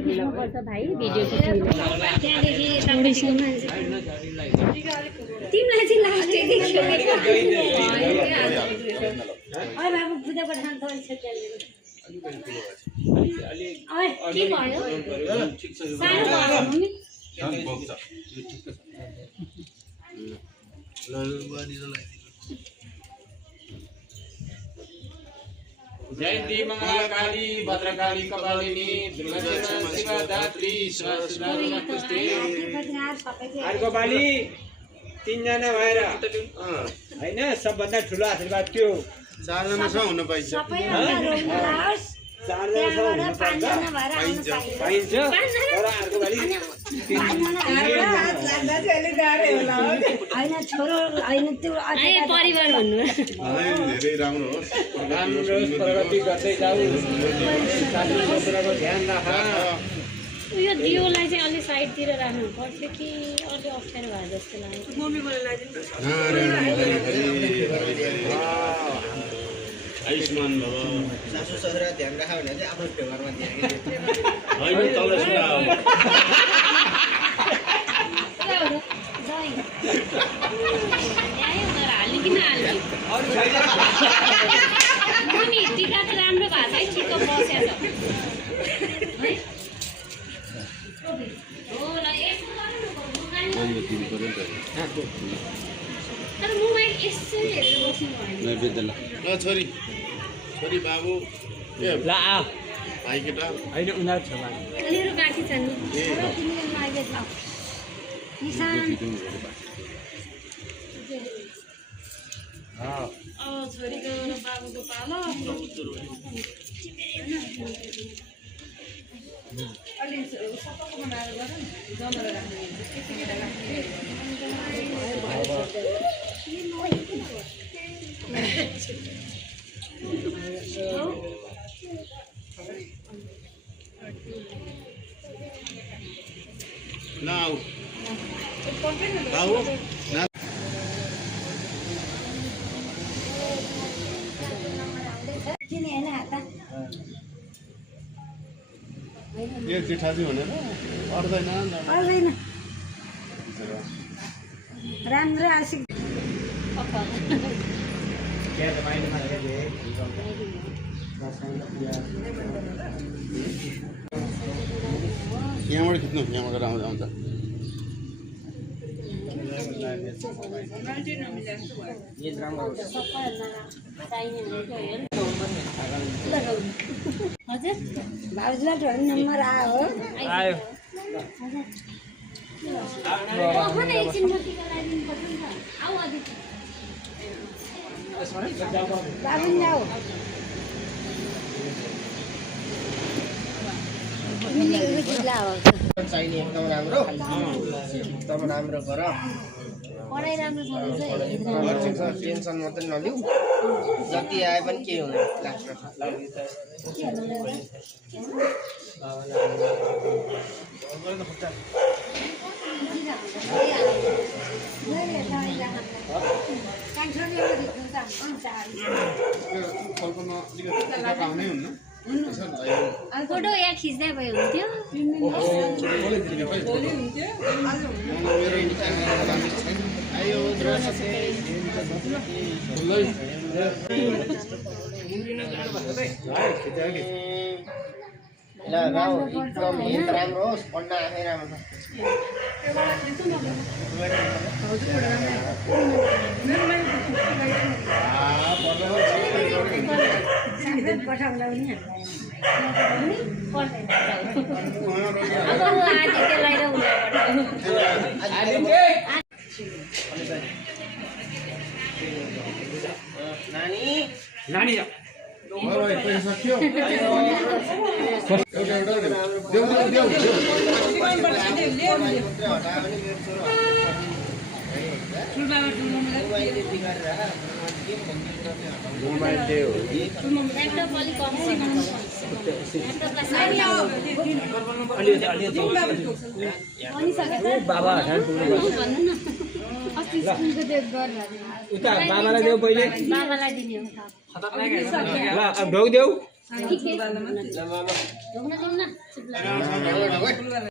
अलिक खिच्नुपर्छ भाइ भिडियो त्यहाँदेखि तिमीलाई चाहिँ लास्टदेखि बाबु पूजा पठाउनु पर्छ के भयो सानो भयो मम्मी जयन्ती मंगलकाली भद्रकाली कपालिनी दुर्गा दात्री सरस्वती अर्को पालि 3 जना भएर हैन सबभन्दा ठुलो आशीर्वाद त्यो 4 जना छ हुन पाइन्छ पाइन्छ तर अर्को पालि परिवार भन्नु धेरै राम्रो होस् प्रगति गर्दै जाऊ ध्यान राख यो दियोलाई चाहिँ अलि साइडतिर राख्नु पर्छ कि अलि अप्ठ्यारो भयो जस्तो लाग्यो आयुष्मान भव सासू ससुरा ध्यान राख भने चाहिँ आफ्नो फेभरमा ध्यान हैन तल सुना मुनि टिका त राम्रो भएको है ठिक्क बसेछ तर मोबाइल यसै हेरेर बस्नु भएन ल छोरी छोरी बाबु ए ला आ भाइ केटा हैन उनीहरु छ भने मेरो बाँकी छ नि छोरीको बाबुको पालो नाउ बाबु ना यो जेठाजी भनेर पर्दैन राम्रो आशिक यहाँबाट खिच्नु यहाँबाट आउँदा आउँदा हजुर भाउजूलाई नम्बर आयो आयो एकछिन टिका लगाइदिनुपर्छ नि त आऊ अदिति बाबु जाऊ चाहिने एकदम राम्रो गर पढाइ राम्रो छ टेन्सन मात्रै नलिऊ जति आए पनि के हुँदैन फोटो यहाँ खिच्दै भयो हुन्थ्यो ल गाउँ एकदम हेल्थ राम्रो होस् पढ्न आफै राम्रो नानी नानी पैसा थियो एउटा देऊ मोबाइल देऊ बाबा उता बाबालाई देऊ पहिले बाबालाई दिने ल अब ढोक देऊ ठिकै ल मामा ढोग्न जाउँ न चिप्ला होइन,